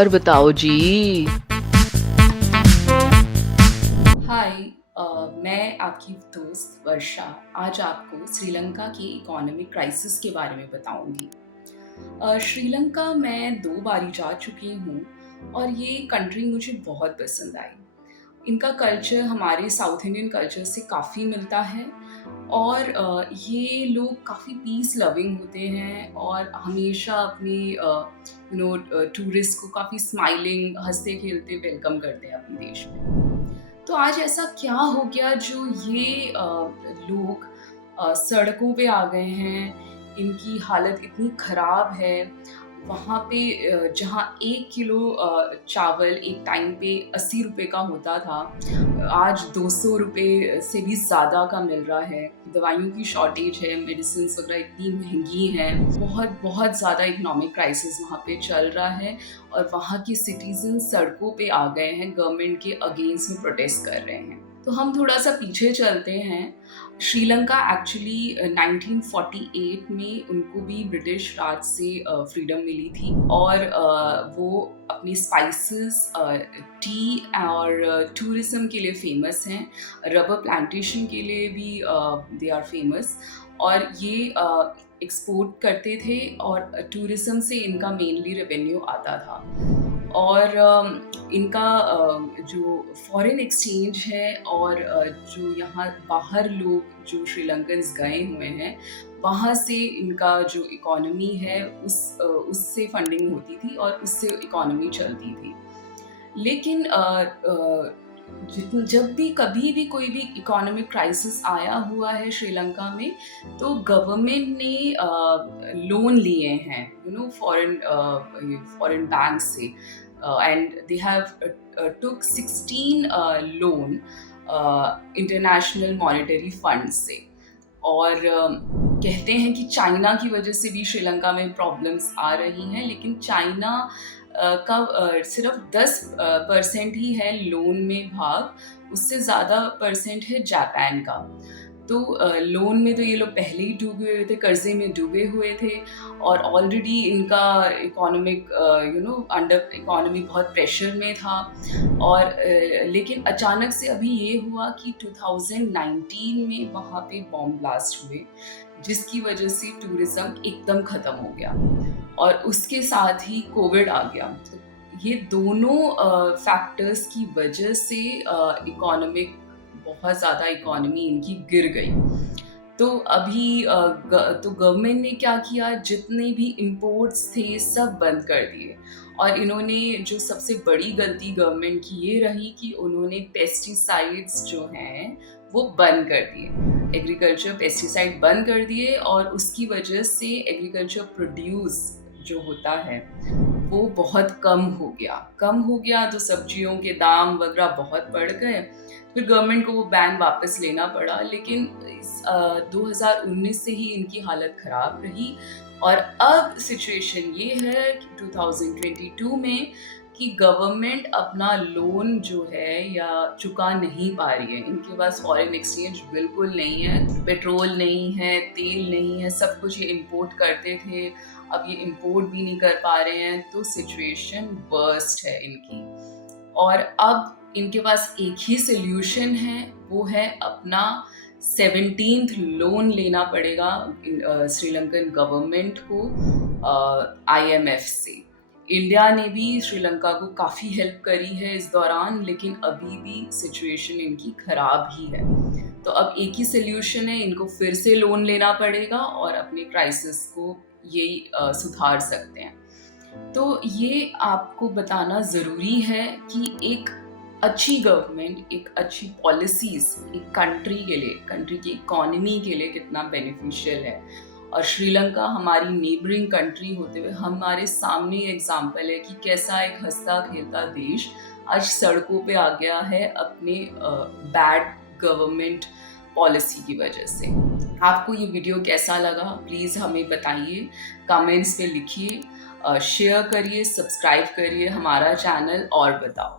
और बताओ जी। हाय। मैं आपकी दोस्त वर्षा आज आपको श्रीलंका की इकोनॉमिक क्राइसिस के बारे में बताऊंगी। श्रीलंका मैं 2 बारी जा चुकी हूँ और ये कंट्री मुझे बहुत पसंद आई। इनका कल्चर हमारे साउथ इंडियन कल्चर से काफ़ी मिलता है और ये लोग काफ़ी पीस लविंग होते हैं और हमेशा अपनी टूरिस्ट को काफ़ी स्माइलिंग हँसते-खेलते वेलकम करते हैं अपने देश में। तो आज ऐसा क्या हो गया जो ये लोग सड़कों पे आ गए हैं, इनकी हालत इतनी ख़राब है। वहाँ पे जहाँ 1 किलो चावल एक टाइम पे ₹80 का होता था, आज ₹200 से भी ज़्यादा का मिल रहा है। दवाइयों की शॉर्टेज है, मेडिसिन्स वगैरह इतनी महँगी हैं। बहुत बहुत ज़्यादा इकोनॉमिक क्राइसिस वहाँ पे चल रहा है और वहाँ के सिटीज़न सड़कों पे आ गए हैं, गवर्नमेंट के अगेंस्ट में प्रोटेस्ट कर रहे हैं। तो हम थोड़ा-सा पीछे चलते हैं। श्रीलंका एक्चुअली 1948 में उनको भी ब्रिटिश राज से फ्रीडम मिली थी और वो अपनी स्पाइसेस, टी और टूरिज़्म के लिए फ़ेमस हैं। रबर प्लांटेशन के लिए भी दे आर फ़ेमस और ये एक्सपोर्ट करते थे और टूरिज़्म से इनका मेनली रेवेन्यू आता था। और इनका जो फॉरेन एक्सचेंज है और जो यहाँ बाहर लोग जो श्रीलंकन्स गए हुए हैं, वहाँ से इनका जो इकोनॉमी है उससे फंडिंग होती थी और उससे इकोनॉमी चलती थी। लेकिन जब भी कभी भी कोई भी इकोनॉमिक क्राइसिस आया हुआ है श्रीलंका में, तो गवर्नमेंट ने लोन लिए हैं, फॉरेन बैंक से, and they have took 16 loan international monetary fund से। और कहते हैं कि चाइना की वजह से भी श्रीलंका में प्रॉब्लम्स आ रही हैं, लेकिन चाइना का सिर्फ 10% ही है लोन में भाग, उससे ज़्यादा परसेंट है जापान का। तो लोन में तो ये लोग पहले ही डूबे हुए थे, कर्जे में डूबे हुए थे और ऑलरेडी इनका इकोनॉमिक अंडर इकोनॉमी बहुत प्रेशर में था। और लेकिन अचानक से अभी ये हुआ कि 2019 में वहाँ पे बॉम्ब ब्लास्ट हुए, जिसकी वजह से टूरिज़्म एकदम ख़त्म हो गया और उसके साथ ही कोविड आ गया। तो ये दोनों फैक्टर्स की वजह से इकोनॉमिक बहुत ज़्यादा इकोनॉमी इनकी गिर गई। तो अभी तो गवर्नमेंट ने क्या किया, जितने भी इम्पोर्ट्स थे सब बंद कर दिए और इन्होंने जो सबसे बड़ी गलती गवर्नमेंट की ये रही कि उन्होंने पेस्टिसाइड्स जो हैं वो बंद कर दिए। एग्रीकल्चर पेस्टिसाइड बंद कर दिए और उसकी वजह से एग्रीकल्चर प्रोड्यूस जो होता है वो बहुत कम हो गया तो सब्जियों के दाम वगैरह बहुत बढ़ गए। फिर गवर्नमेंट को वो बैन वापस लेना पड़ा, लेकिन 2019 से ही इनकी हालत ख़राब रही और अब सिचुएशन ये है कि 2022 में कि गवर्नमेंट अपना लोन जो है या चुका नहीं पा रही है। इनके पास फॉरेन एक्सचेंज बिल्कुल नहीं है, पेट्रोल नहीं है, तेल नहीं है, सब कुछ ये इम्पोर्ट करते थे, अब ये इम्पोर्ट भी नहीं कर पा रहे हैं, तो सिचुएशन वर्स्ट है इनकी। और अब इनके पास एक ही सॉल्यूशन है, वो है अपना 17th लोन लेना पड़ेगा श्रीलंकन गवर्नमेंट को IMF से। इंडिया ने भी श्रीलंका को काफ़ी हेल्प करी है इस दौरान, लेकिन अभी भी सिचुएशन इनकी ख़राब ही है। तो अब एक ही सॉल्यूशन है, इनको फिर से लोन लेना पड़ेगा और अपने क्राइसिस को यही सुधार सकते हैं। तो ये आपको बताना ज़रूरी है कि एक अच्छी गवर्नमेंट, एक अच्छी पॉलिसीज़ एक कंट्री की इकोनॉमी के लिए कितना बेनिफिशियल है। और श्रीलंका हमारी नेबरिंग कंट्री होते हुए हमारे सामने एग्जाम्पल है कि कैसा एक हँसता-खेलता देश आज सड़कों पे आ गया है अपने बैड गवर्नमेंट पॉलिसी की वजह से। आपको ये वीडियो कैसा लगा प्लीज़ हमें बताइए, कमेंट्स में लिखिए, शेयर करिए, सब्सक्राइब करिए हमारा चैनल और बताओ।